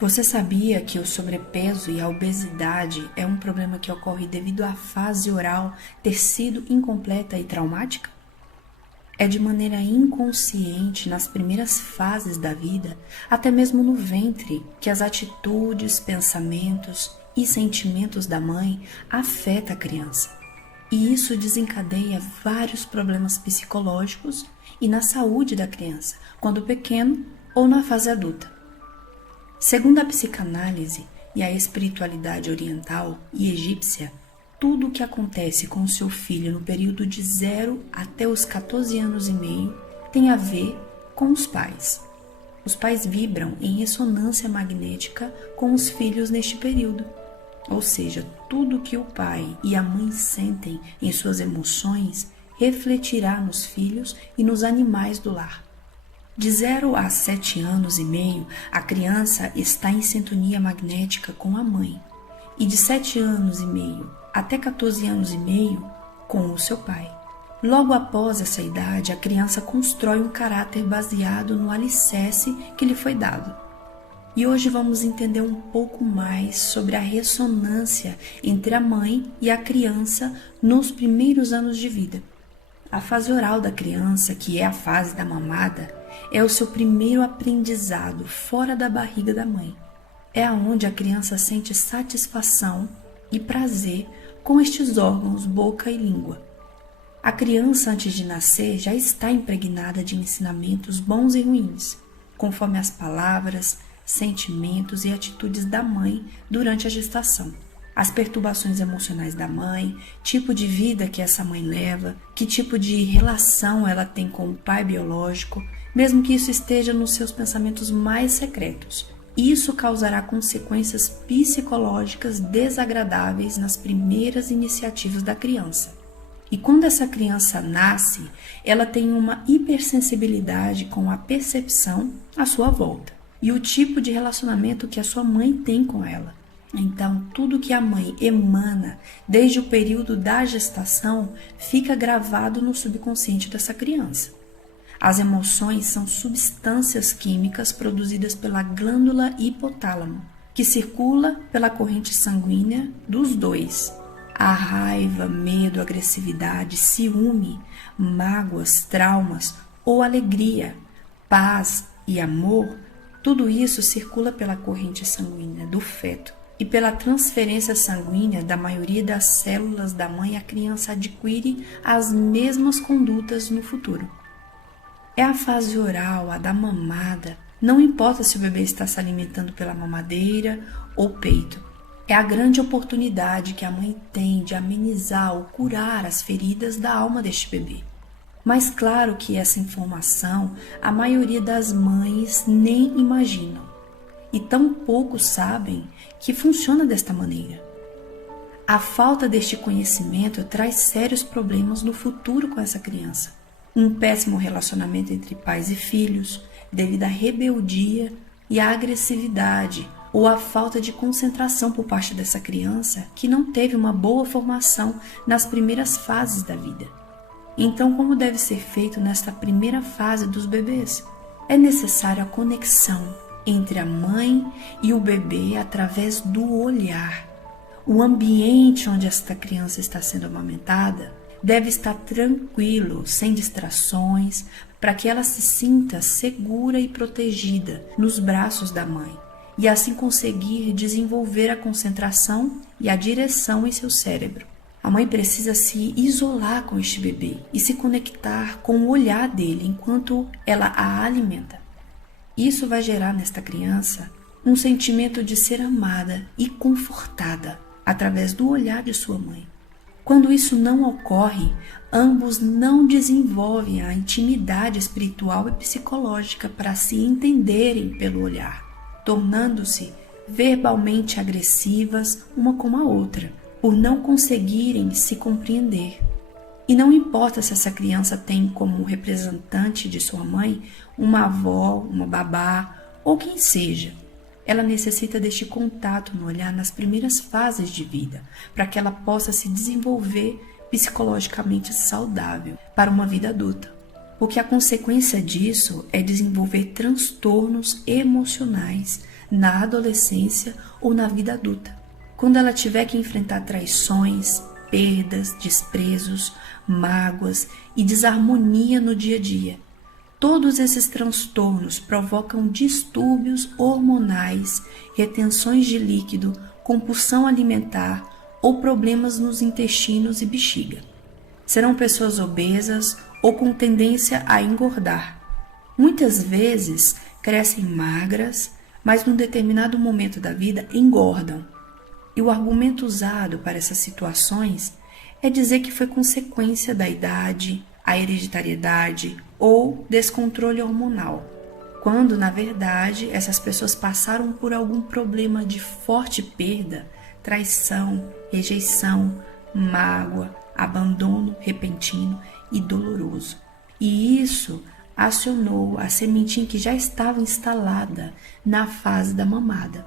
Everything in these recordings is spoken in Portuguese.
Você sabia que o sobrepeso e a obesidade é um problema que ocorre devido à fase oral ter sido incompleta e traumática? É de maneira inconsciente nas primeiras fases da vida, até mesmo no ventre, que as atitudes, pensamentos e sentimentos da mãe afetam a criança. E isso desencadeia vários problemas psicológicos e na saúde da criança, quando pequeno ou na fase adulta. Segundo a psicanálise e a espiritualidade oriental e egípcia, tudo o que acontece com o seu filho no período de 0 até os 14 anos e meio tem a ver com os pais. Os pais vibram em ressonância magnética com os filhos neste período. Ou seja, tudo que o pai e a mãe sentem em suas emoções refletirá nos filhos e nos animais do lar. De 0 a 7 anos e meio, a criança está em sintonia magnética com a mãe, e de 7 anos e meio até 14 anos e meio, com o seu pai. Logo após essa idade, a criança constrói um caráter baseado no alicerce que lhe foi dado. E hoje vamos entender um pouco mais sobre a ressonância entre a mãe e a criança nos primeiros anos de vida. A fase oral da criança, que é a fase da mamada, é o seu primeiro aprendizado fora da barriga da mãe. É aonde a criança sente satisfação e prazer com estes órgãos, boca e língua. A criança, antes de nascer, já está impregnada de ensinamentos bons e ruins, conforme as palavras, sentimentos e atitudes da mãe durante a gestação. As perturbações emocionais da mãe, tipo de vida que essa mãe leva, que tipo de relação ela tem com o pai biológico, mesmo que isso esteja nos seus pensamentos mais secretos. Isso causará consequências psicológicas desagradáveis nas primeiras iniciativas da criança. E quando essa criança nasce, ela tem uma hipersensibilidade com a percepção à sua volta e o tipo de relacionamento que a sua mãe tem com ela. Então, tudo que a mãe emana desde o período da gestação fica gravado no subconsciente dessa criança. As emoções são substâncias químicas produzidas pela glândula hipotálamo, que circula pela corrente sanguínea dos dois. A raiva, medo, agressividade, ciúme, mágoas, traumas ou alegria, paz e amor, tudo isso circula pela corrente sanguínea do feto. E pela transferência sanguínea da maioria das células da mãe, a criança adquire as mesmas condutas no futuro. É a fase oral, a da mamada. Não importa se o bebê está se alimentando pela mamadeira ou peito. É a grande oportunidade que a mãe tem de amenizar ou curar as feridas da alma deste bebê. Mas claro que essa informação a maioria das mães nem imaginam. E tão poucos sabem que funciona desta maneira. A falta deste conhecimento traz sérios problemas no futuro com essa criança. Um péssimo relacionamento entre pais e filhos, devido à rebeldia e à agressividade, ou à falta de concentração por parte dessa criança que não teve uma boa formação nas primeiras fases da vida. Então, como deve ser feito nesta primeira fase dos bebês? É necessária a conexão entre a mãe e o bebê através do olhar. O ambiente onde esta criança está sendo amamentada deve estar tranquilo, sem distrações, para que ela se sinta segura e protegida nos braços da mãe e assim conseguir desenvolver a concentração e a direção em seu cérebro. A mãe precisa se isolar com este bebê e se conectar com o olhar dele enquanto ela a alimenta. Isso vai gerar nesta criança um sentimento de ser amada e confortada através do olhar de sua mãe. Quando isso não ocorre, ambos não desenvolvem a intimidade espiritual e psicológica para se entenderem pelo olhar, tornando-se verbalmente agressivas uma com a outra, por não conseguirem se compreender. E não importa se essa criança tem como representante de sua mãe uma avó, uma babá ou quem seja. Ela necessita deste contato no olhar nas primeiras fases de vida, para que ela possa se desenvolver psicologicamente saudável para uma vida adulta. porque a consequência disso é desenvolver transtornos emocionais na adolescência ou na vida adulta. Quando ela tiver que enfrentar traições, perdas, desprezos, mágoas e desarmonia no dia a dia. Todos esses transtornos provocam distúrbios hormonais, retenções de líquido, compulsão alimentar ou problemas nos intestinos e bexiga. Serão pessoas obesas ou com tendência a engordar. Muitas vezes crescem magras, mas num determinado momento da vida engordam. E o argumento usado para essas situações é dizer que foi consequência da idade, a hereditariedade ou descontrole hormonal, quando, na verdade, essas pessoas passaram por algum problema de forte perda, traição, rejeição, mágoa, abandono repentino e doloroso. E isso acionou a sementinha que já estava instalada na fase da mamada.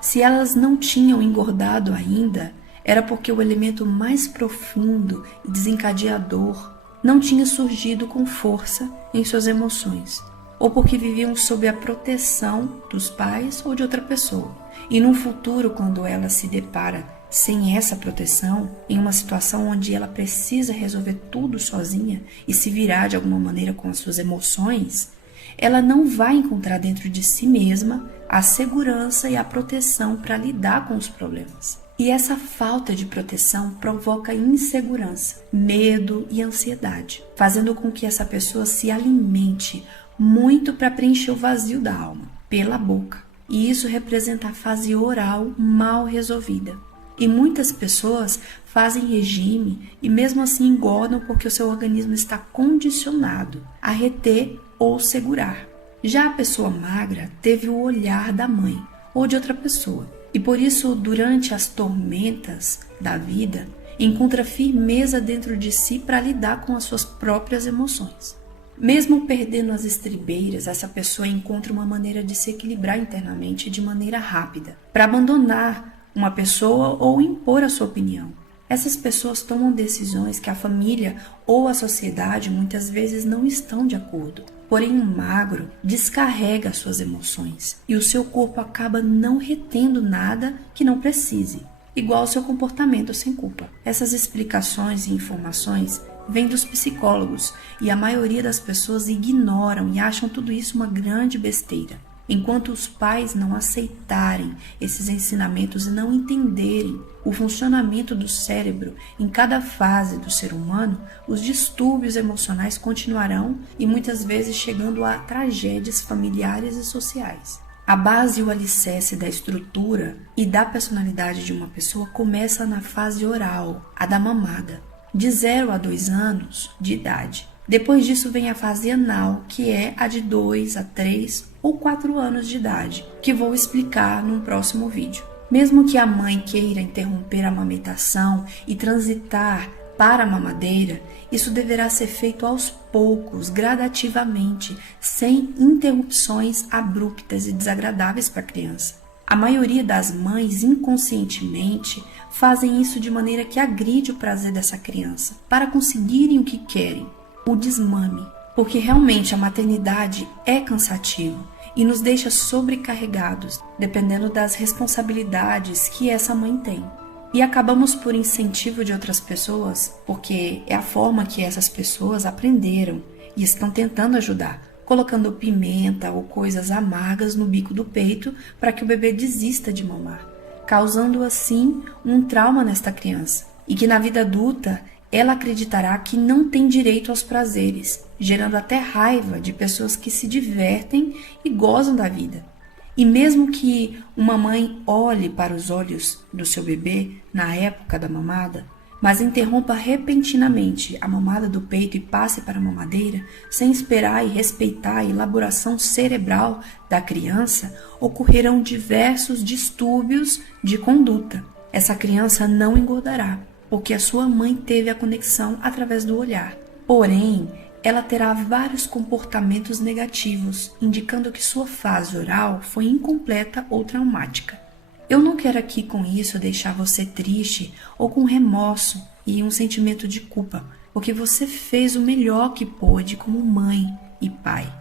Se elas não tinham engordado ainda, era porque o elemento mais profundo e desencadeador não tinha surgido com força em suas emoções, ou porque viviam sob a proteção dos pais ou de outra pessoa. E no futuro, quando ela se depara sem essa proteção, em uma situação onde ela precisa resolver tudo sozinha e se virar de alguma maneira com as suas emoções, ela não vai encontrar dentro de si mesma a segurança e a proteção para lidar com os problemas. E essa falta de proteção provoca insegurança, medo e ansiedade, fazendo com que essa pessoa se alimente muito para preencher o vazio da alma, pela boca. E isso representa a fase oral mal resolvida. E muitas pessoas fazem regime e mesmo assim engordam porque o seu organismo está condicionado a reter ou segurar. Já a pessoa magra teve o olhar da mãe ou de outra pessoa. E por isso, durante as tormentas da vida, encontra firmeza dentro de si para lidar com as suas próprias emoções. Mesmo perdendo as estribeiras, essa pessoa encontra uma maneira de se equilibrar internamente de maneira rápida, para abandonar uma pessoa ou impor a sua opinião. Essas pessoas tomam decisões que a família ou a sociedade muitas vezes não estão de acordo. Porém, o magro descarrega suas emoções e o seu corpo acaba não retendo nada que não precise, igual ao seu comportamento sem culpa. Essas explicações e informações vêm dos psicólogos e a maioria das pessoas ignoram e acham tudo isso uma grande besteira. Enquanto os pais não aceitarem esses ensinamentos e não entenderem o funcionamento do cérebro em cada fase do ser humano, os distúrbios emocionais continuarão e muitas vezes chegando a tragédias familiares e sociais. A base e o alicerce da estrutura e da personalidade de uma pessoa começa na fase oral, a da mamada, de 0 a 2 anos de idade. Depois disso vem a fase anal, que é a de 2 a 3 ou 4 anos de idade, que vou explicar num próximo vídeo. Mesmo que a mãe queira interromper a amamentação e transitar para a mamadeira, isso deverá ser feito aos poucos, gradativamente, sem interrupções abruptas e desagradáveis para a criança. A maioria das mães, inconscientemente, fazem isso de maneira que agride o prazer dessa criança, para conseguirem o que querem, o desmame, porque realmente a maternidade é cansativo e nos deixa sobrecarregados, dependendo das responsabilidades que essa mãe tem. E acabamos por incentivo de outras pessoas, porque é a forma que essas pessoas aprenderam e estão tentando ajudar, colocando pimenta ou coisas amargas no bico do peito para que o bebê desista de mamar, causando assim um trauma nesta criança, e que na vida adulta ela acreditará que não tem direito aos prazeres, gerando até raiva de pessoas que se divertem e gozam da vida. E mesmo que uma mãe olhe para os olhos do seu bebê na época da mamada, mas interrompa repentinamente a mamada do peito e passe para a mamadeira, sem esperar e respeitar a elaboração cerebral da criança, ocorrerão diversos distúrbios de conduta. Essa criança não engordará, porque a sua mãe teve a conexão através do olhar. Porém, ela terá vários comportamentos negativos, indicando que sua fase oral foi incompleta ou traumática. Eu não quero aqui com isso deixar você triste ou com remorso e um sentimento de culpa, porque você fez o melhor que pôde como mãe e pai.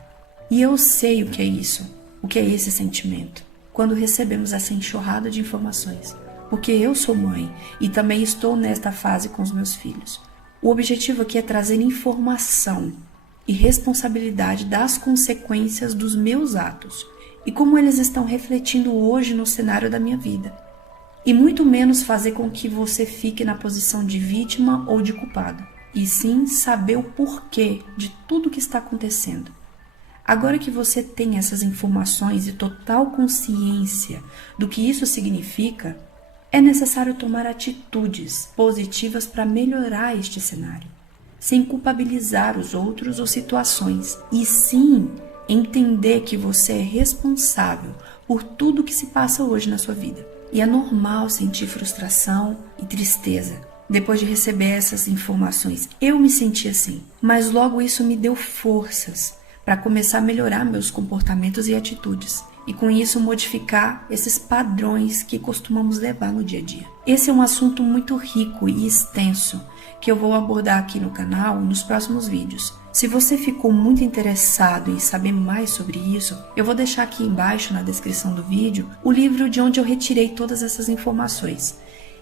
E eu sei o que é isso, o que é esse sentimento, quando recebemos essa enxurrada de informações, porque eu sou mãe e também estou nesta fase com os meus filhos. O objetivo aqui é trazer informação e responsabilidade das consequências dos meus atos e como eles estão refletindo hoje no cenário da minha vida. E muito menos fazer com que você fique na posição de vítima ou de culpado, e sim saber o porquê de tudo que está acontecendo. Agora que você tem essas informações e total consciência do que isso significa, é necessário tomar atitudes positivas para melhorar este cenário, sem culpabilizar os outros ou situações, e sim entender que você é responsável por tudo que se passa hoje na sua vida. E é normal sentir frustração e tristeza depois de receber essas informações. Eu me senti assim, mas logo isso me deu forças para começar a melhorar meus comportamentos e atitudes, e com isso modificar esses padrões que costumamos levar no dia a dia. Esse é um assunto muito rico e extenso que eu vou abordar aqui no canal nos próximos vídeos. Se você ficou muito interessado em saber mais sobre isso, eu vou deixar aqui embaixo na descrição do vídeo o livro de onde eu retirei todas essas informações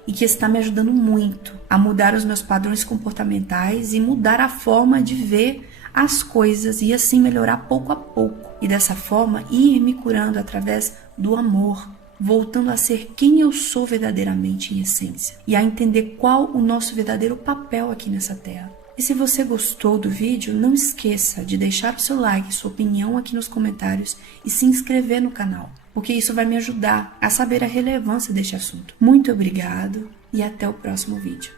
e que está me ajudando muito a mudar os meus padrões comportamentais e mudar a forma de ver as coisas e assim melhorar pouco a pouco, e dessa forma ir me curando através do amor, voltando a ser quem eu sou verdadeiramente em essência e a entender qual o nosso verdadeiro papel aqui nessa terra. E se você gostou do vídeo, não esqueça de deixar o seu like, sua opinião aqui nos comentários e se inscrever no canal, porque isso vai me ajudar a saber a relevância deste assunto. Muito obrigado e até o próximo vídeo.